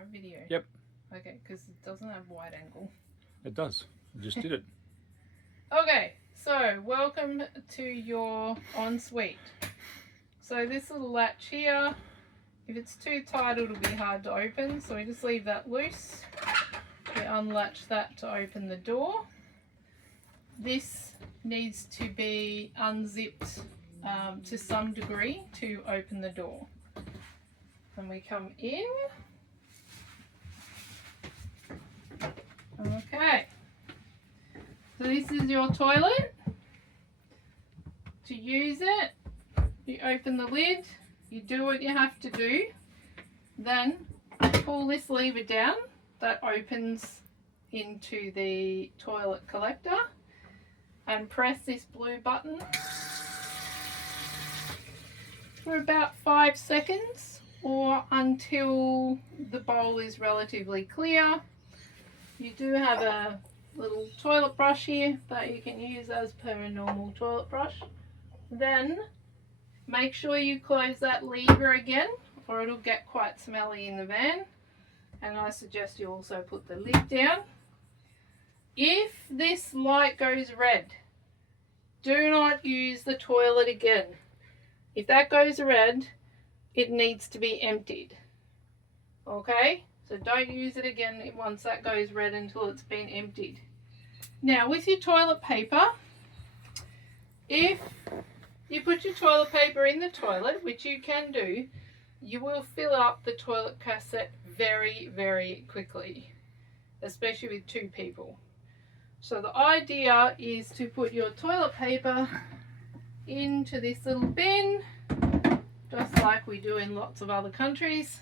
camera video? Yep. Okay, because it doesn't have wide angle. It does. I just did it. Okay, so welcome to your ensuite. So this little latch here, if it's too tight it'll be hard to open, so we just leave that loose. We unlatch that to open the door. This needs to be unzipped to some degree to open the door. And we come in. Okay. So this is your toilet. To use it, you open the lid, you do what you have to do, then pull this lever down that opens into the toilet collector and press this blue button for about 5 seconds or until the bowl is relatively clear. You do have a little toilet brush here that you can use as per a normal toilet brush. Then make sure you close that lever again or it'll get quite smelly in the van, and I suggest you also put the lid down. If this light goes red, do not use the toilet again. If that goes red, it needs to be emptied. Okay? So don't use it again once that goes red until it's been emptied. Now with your toilet paper, if you put your toilet paper in the toilet, which you can do, you will fill up the toilet cassette very, very quickly, especially with 2 people. So the idea is to put your toilet paper into this little bin, just like we do in lots of other countries.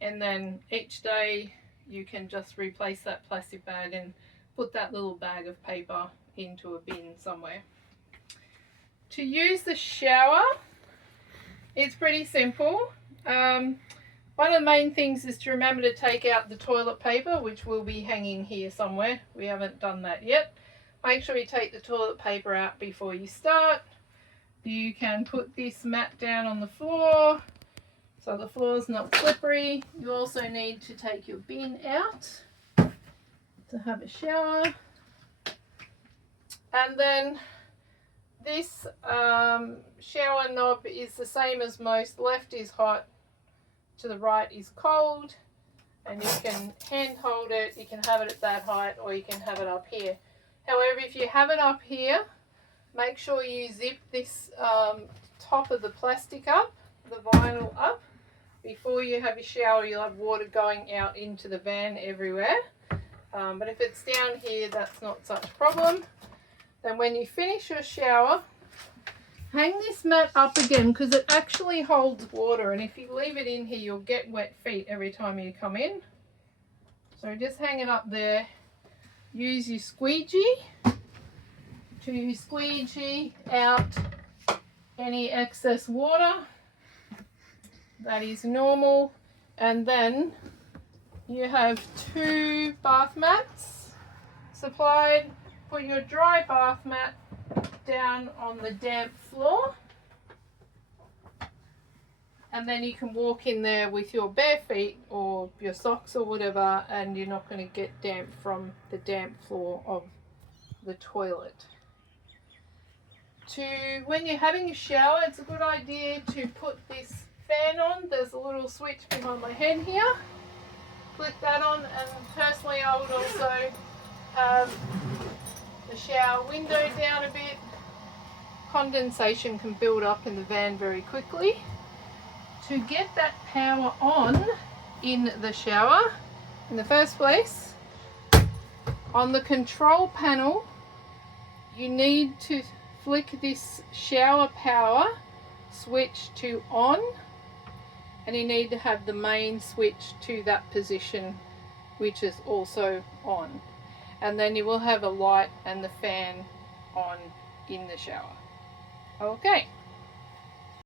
And then each day you can just replace that plastic bag and put that little bag of paper into a bin somewhere. To use the shower, it's pretty simple. One of the main things is to remember to take out the toilet paper, which will be hanging here somewhere. We haven't done that yet. Make sure you take the toilet paper out before you start. You can put this mat down on the floor so the floor's not slippery. You also need to take your bin out to have a shower. And then this shower knob is the same as most. Left is hot, to the right is cold, and you can hand hold it. You can have it at that height or you can have it up here. However, if you have it up here, make sure you zip this top of the plastic up, the vinyl up. Before you have your shower, you'll have water going out into the van everywhere. But if it's down here, that's not such a problem. Then when you finish your shower, hang this mat up again because it actually holds water. And if you leave it in here, you'll get wet feet every time you come in. So just hang it up there. Use your squeegee to squeegee out any excess water. That is normal. And then you have 2 bath mats supplied. Put your dry bath mat down on the damp floor. And then you can walk in there with your bare feet or your socks or whatever, and you're not going to get damp from the damp floor of the toilet. When you're having a shower, it's a good idea to put this fan on. There's a little switch behind my head here. Click that on, and personally I would also have the shower window down a bit. Condensation can build up in the van very quickly. To get that power on in the shower, in the first place, on the control panel, you need to flick this shower power switch to on, and you need to have the main switch to that position, which is also on. And then you will have a light and the fan on in the shower. Okay.